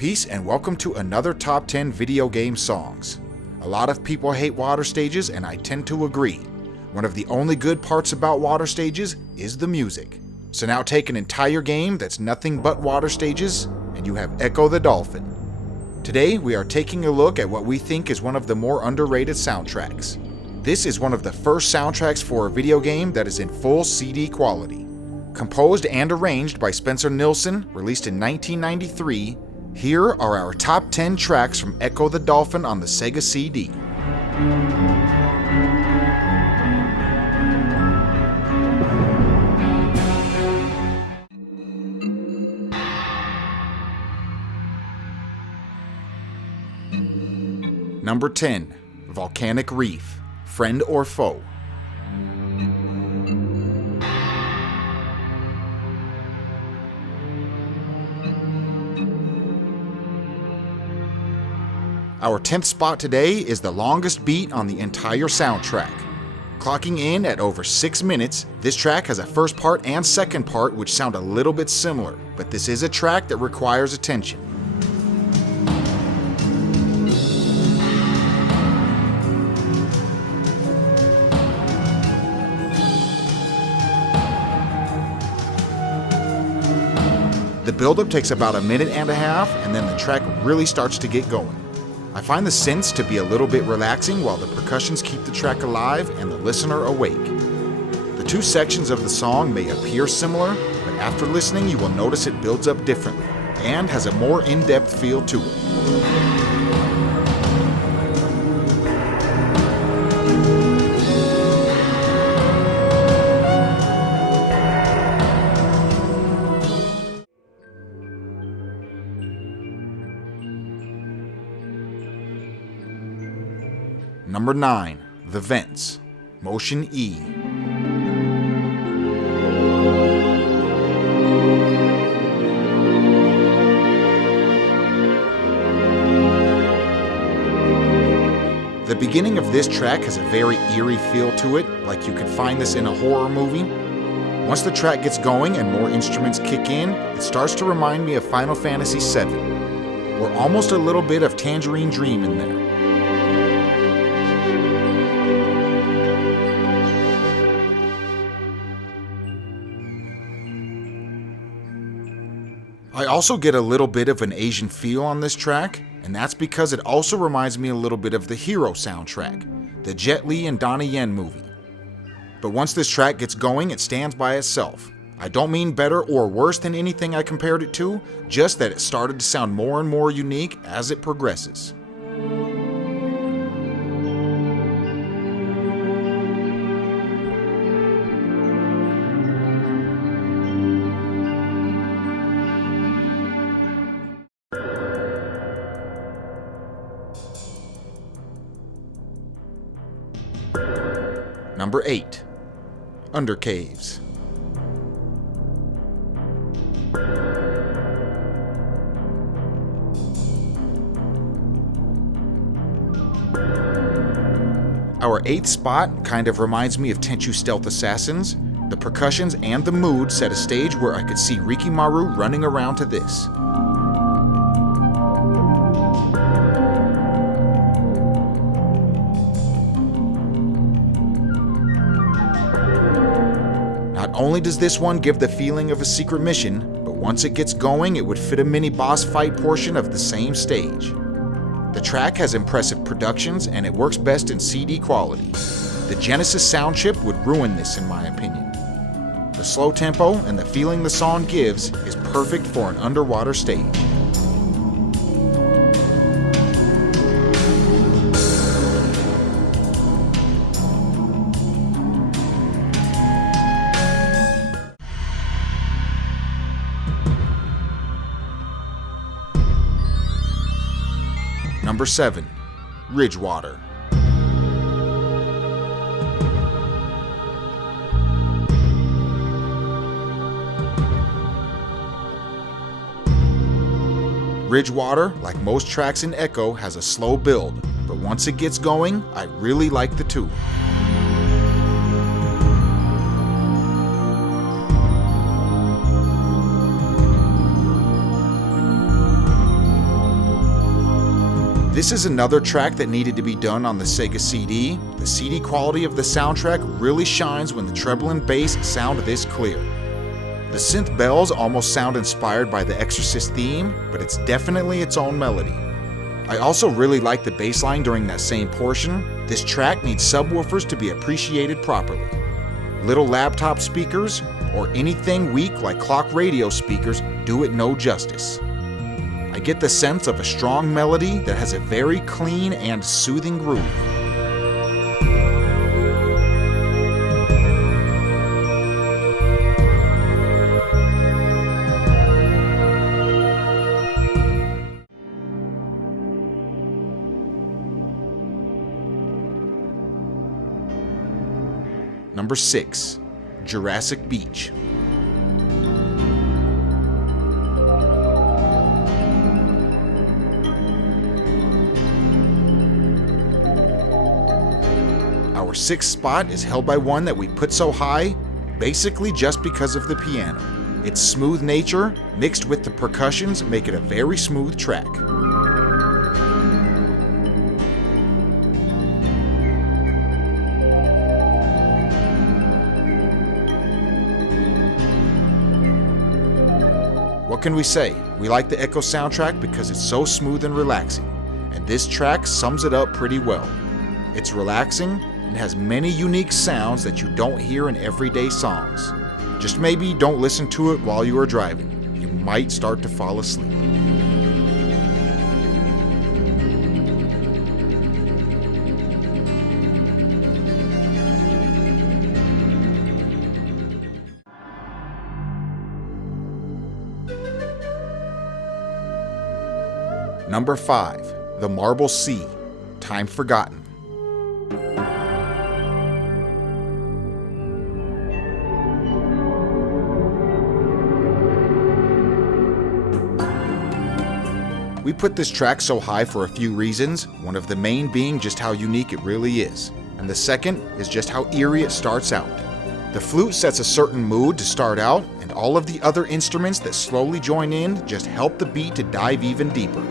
Peace and welcome to another Top 10 Video Game Songs. A lot of people hate water stages and I tend to agree. One of the only good parts about water stages is the music. So now take an entire game that's nothing but water stages and you have Ecco the Dolphin. Today we are taking a look at what we think is one of the more underrated soundtracks. This is one of the first soundtracks for a video game that is in full CD quality. Composed and arranged by Spencer Nilsson, released in 1993, here are our top 10 tracks from Ecco the Dolphin on the Sega CD. Number 10, Volcanic Reef, Friend or Foe. Our 10th spot today is the longest beat on the entire soundtrack. Clocking in at over 6 minutes, this track has a first part and second part which sound a little bit similar, but this is a track that requires attention. The build-up takes about a minute and a half, and then the track really starts to get going. I find the synths to be a little bit relaxing while the percussions keep the track alive and the listener awake. The two sections of the song may appear similar, but after listening you will notice it builds up differently and has a more in-depth feel to it. Number 9, The Vents, Motion E. The beginning of this track has a very eerie feel to it, like you could find this in a horror movie. Once the track gets going and more instruments kick in, it starts to remind me of Final Fantasy VII, or almost a little bit of Tangerine Dream in there. I also get a little bit of an Asian feel on this track, and that's because it also reminds me a little bit of the Hero soundtrack, the Jet Li and Donnie Yen movie. But once this track gets going, it stands by itself. I don't mean better or worse than anything I compared it to, just that it started to sound more and more unique as it progresses. Number 8, UNDERCAVES. Our 8th spot kind of reminds me of Tenchu Stealth Assassins. The percussions and the mood set a stage where I could see Rikimaru running around to this. Not only does this one give the feeling of a secret mission, but once it gets going, it would fit a mini-boss fight portion of the same stage. The track has impressive productions and it works best in CD quality. The Genesis sound chip would ruin this in my opinion. The slow tempo and the feeling the song gives is perfect for an underwater stage. Number 7, Ridgewater. Ridgewater, like most tracks in Ecco, has a slow build, but once it gets going, I really like the tune. This is another track that needed to be done on the Sega CD. The CD quality of the soundtrack really shines when the treble and bass sound this clear. The synth bells almost sound inspired by the Exorcist theme, but it's definitely its own melody. I also really like the bass line during that same portion. This track needs subwoofers to be appreciated properly. Little laptop speakers, or anything weak like clock radio speakers, do it no justice. I get the sense of a strong melody that has a very clean and soothing groove. Number 6, Jurassic Beach. Our 6th spot is held by one that we put so high, basically just because of the piano. Its smooth nature, mixed with the percussions, make it a very smooth track. What can we say? We like the Ecco soundtrack because it's so smooth and relaxing, and this track sums it up pretty well. It's relaxing and has many unique sounds that you don't hear in everyday songs. Just maybe don't listen to it while you are driving. You might start to fall asleep. Number 5, The Marble Sea, Time Forgotten. We put this track so high for a few reasons, one of the main being just how unique it really is, and the second is just how eerie it starts out. The flute sets a certain mood to start out, and all of the other instruments that slowly join in just help the beat to dive even deeper.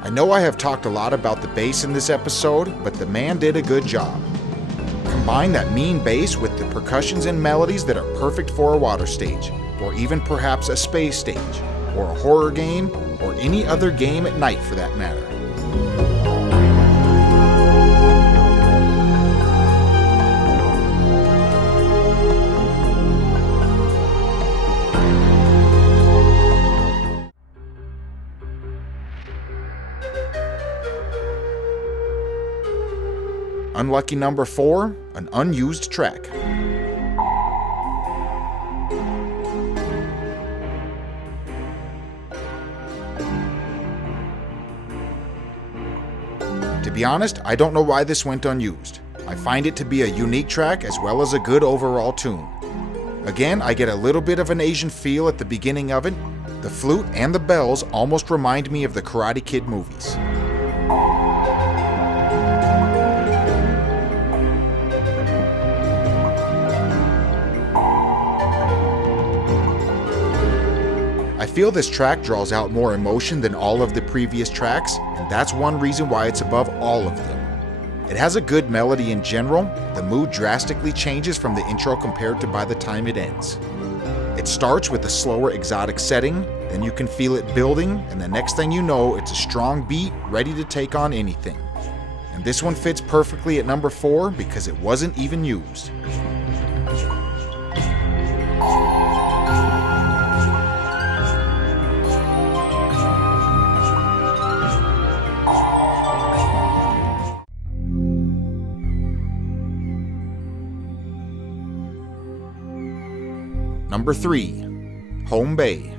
I know I have talked a lot about the bass in this episode, but the man did a good job. Combine that mean bass with the percussions and melodies that are perfect for a water stage, or even perhaps a space stage, or a horror game, or any other game at night for that matter. Unlucky number 4, an unused track. To be honest, I don't know why this went unused. I find it to be a unique track as well as a good overall tune. Again, I get a little bit of an Asian feel at the beginning of it. The flute and the bells almost remind me of the Karate Kid movies. I feel this track draws out more emotion than all of the previous tracks, and that's one reason why it's above all of them. It has a good melody in general. The mood drastically changes from the intro compared to by the time it ends. It starts with a slower exotic setting, then you can feel it building, and the next thing you know, it's a strong beat ready to take on anything. And this one fits perfectly at number 4 because it wasn't even used. Number 3, Home Bay.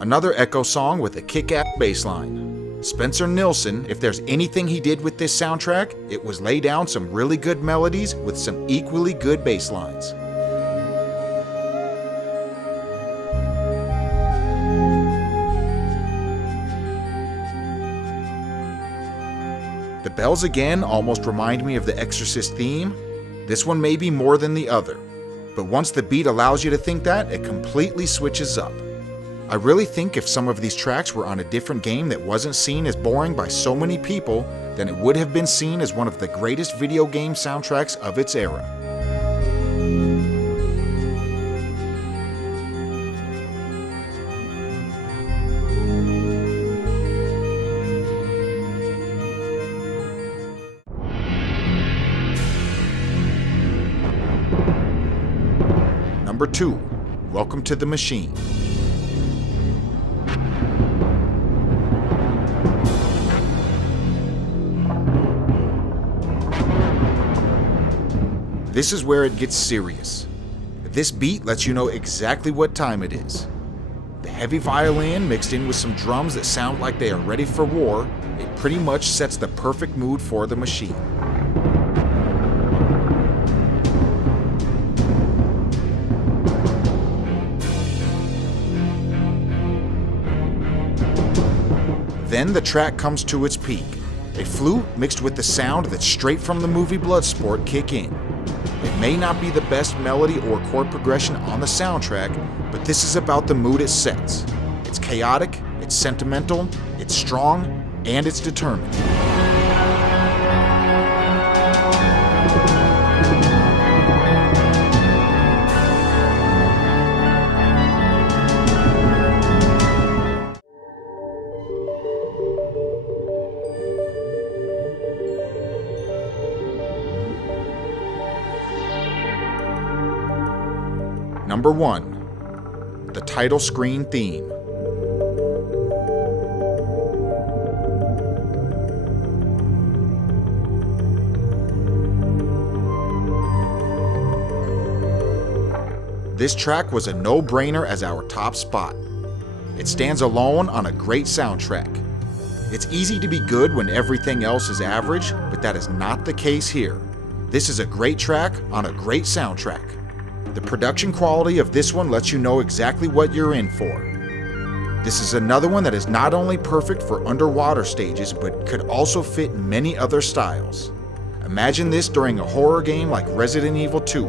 Another Ecco song with a kick-ass bass line. Spencer Nilsson, if there's anything he did with this soundtrack, it was lay down some really good melodies with some equally good bass lines. The bells again almost remind me of the Exorcist theme. This one may be more than the other, but once the beat allows you to think that, it completely switches up. I really think if some of these tracks were on a different game that wasn't seen as boring by so many people, then it would have been seen as one of the greatest video game soundtracks of its era. Number 2, Welcome to the Machine. This is where it gets serious. This beat lets you know exactly what time it is. The heavy violin mixed in with some drums that sound like they are ready for war, it pretty much sets the perfect mood for the machine. Then the track comes to its peak. A flute mixed with the sound that's straight from the movie Bloodsport kick in. It may not be the best melody or chord progression on the soundtrack, but this is about the mood it sets. It's chaotic, it's sentimental, it's strong, and it's determined. Number 1, the title screen theme. This track was a no-brainer as our top spot. It stands alone on a great soundtrack. It's easy to be good when everything else is average, but that is not the case here. This is a great track on a great soundtrack. The production quality of this one lets you know exactly what you're in for. This is another one that is not only perfect for underwater stages, but could also fit in many other styles. Imagine this during a horror game like Resident Evil 2,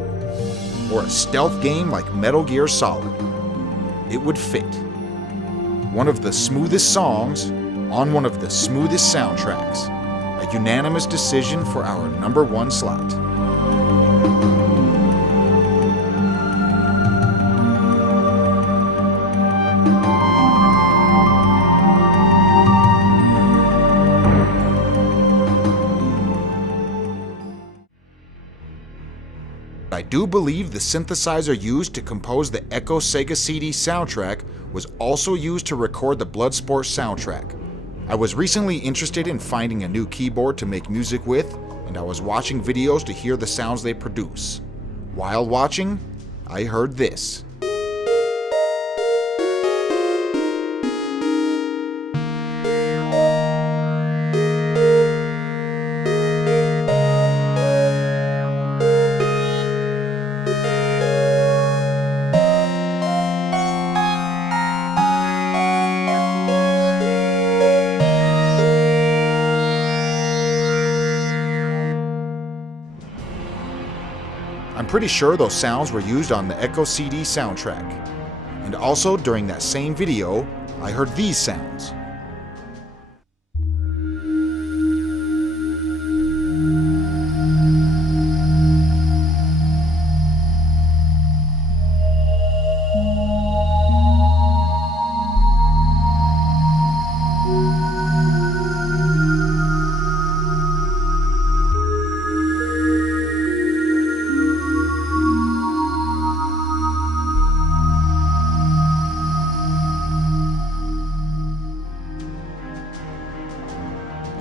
or a stealth game like Metal Gear Solid. It would fit. One of the smoothest songs on one of the smoothest soundtracks. A unanimous decision for our number 1 slot. I do believe the synthesizer used to compose the Ecco Sega CD soundtrack was also used to record the Bloodsport soundtrack. I was recently interested in finding a new keyboard to make music with, and I was watching videos to hear the sounds they produce. While watching, I heard this. I'm pretty sure those sounds were used on the Ecco CD soundtrack. And also during that same video, I heard these sounds.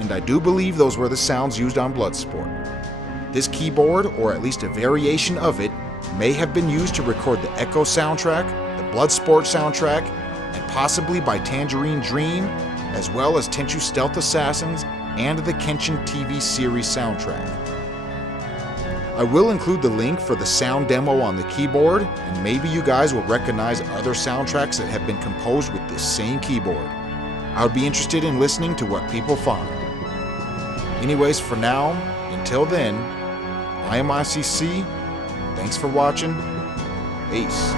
And I do believe those were the sounds used on Bloodsport. This keyboard, or at least a variation of it, may have been used to record the Ecco soundtrack, the Bloodsport soundtrack, and possibly by Tangerine Dream, as well as Tenchu Stealth Assassins and the Kenshin TV series soundtrack. I will include the link for the sound demo on the keyboard, and maybe you guys will recognize other soundtracks that have been composed with this same keyboard. I would be interested in listening to what people find. Anyways, for now, until then, I am ICC. Thanks for watching. Peace.